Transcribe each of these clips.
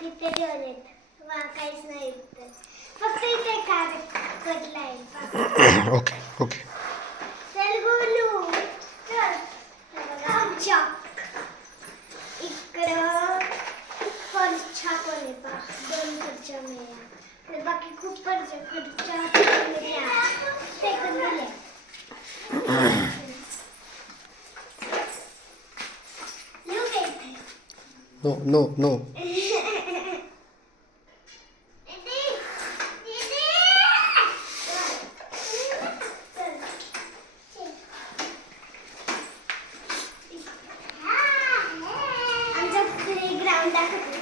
तिथे ठेवलेत. वा काहीच नाही इथे. फक्त इथे कागद लाईल. Okay okay. चल गोलू चल. चॉक इकडं फरच्या पण आहे पा. 2 फरच्या मिळाल्या. बाकी खूप फरच्या मिळाल्या. ते पण दिले. No no no. आमचा प्लेग्राउंड दाखवतो.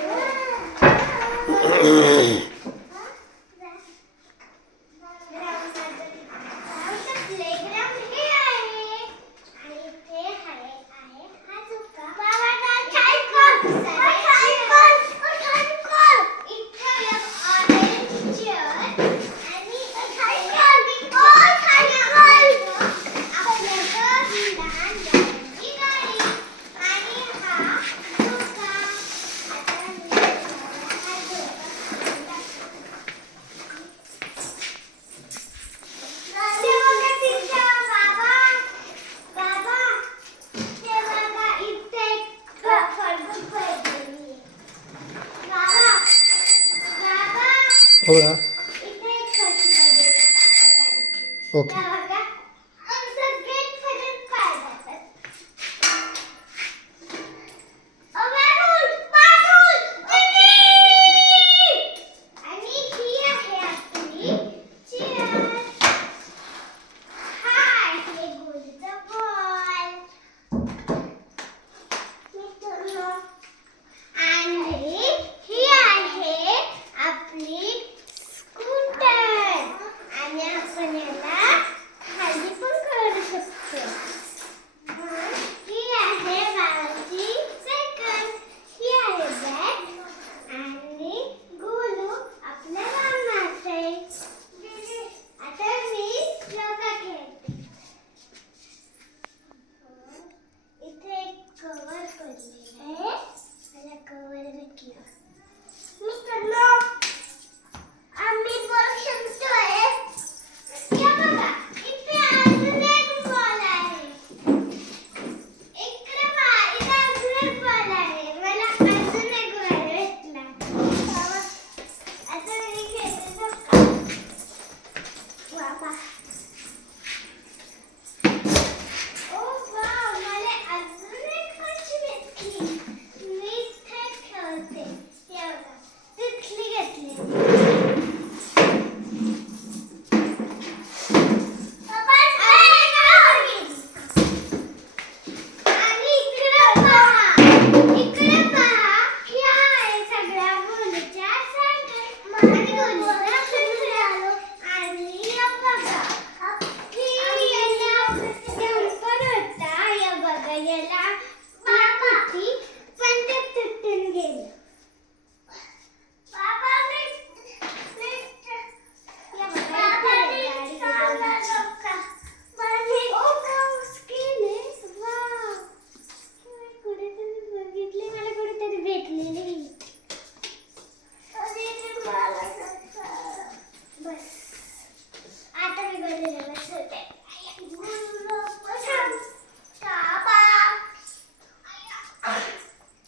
हो ना. ओके.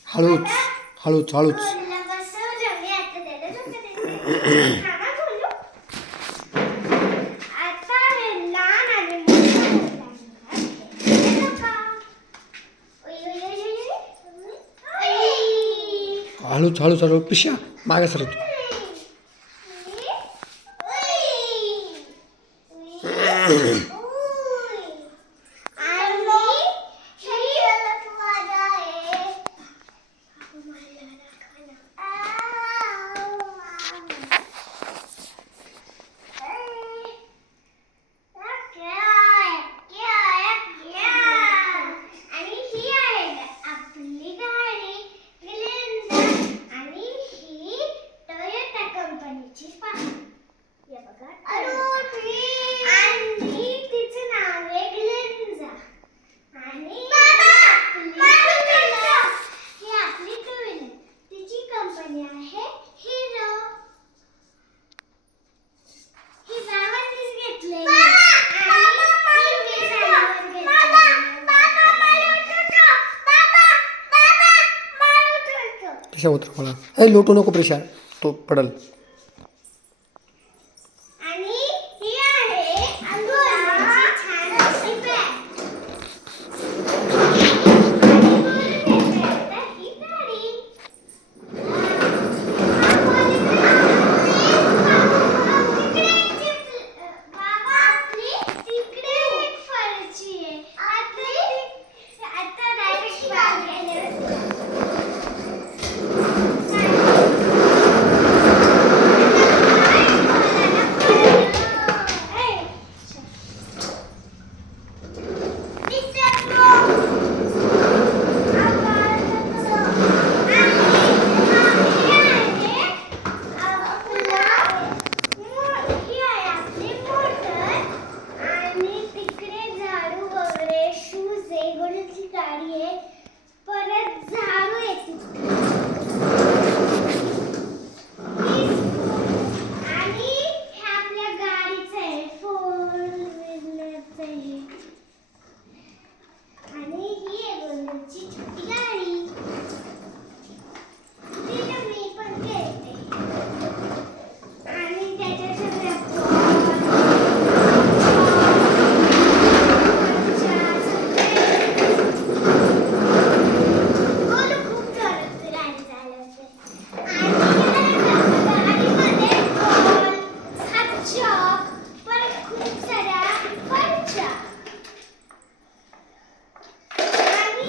हळूच हळूच हळूच. हळूच हळूच हळू. पिशा मागे सरत. आणि प्रिशा उतर मला. हे लोटू नको प्रिशा, तो पडल. आणि ही आहे अंघोळीची छान अशी बॅग. ही गाडी. बाबा आपली तिकडे एक फरची आहे. आता डायरेक्ट गाडी आहे. परत झाडू आहे तिथे. आणि हे आपल्या गाडीचं आहे, फोर व्हीलरचं आहे. आणि ही आहे गोलूची छोटी गाडी. तिला मी पण खेळते. आणि त्याच्या सगळ्या गोलू खूप जोरात गाडी चालवते. गाडीमध्ये बॉल, हात चॉक, परत खूप साऱ्या फरच्या. आणि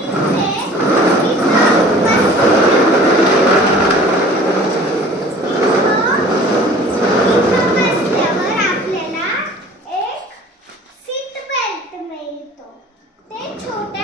इथं बसल्यावर आपल्याला एक सीट बेल्ट मिळतो. ते छोटं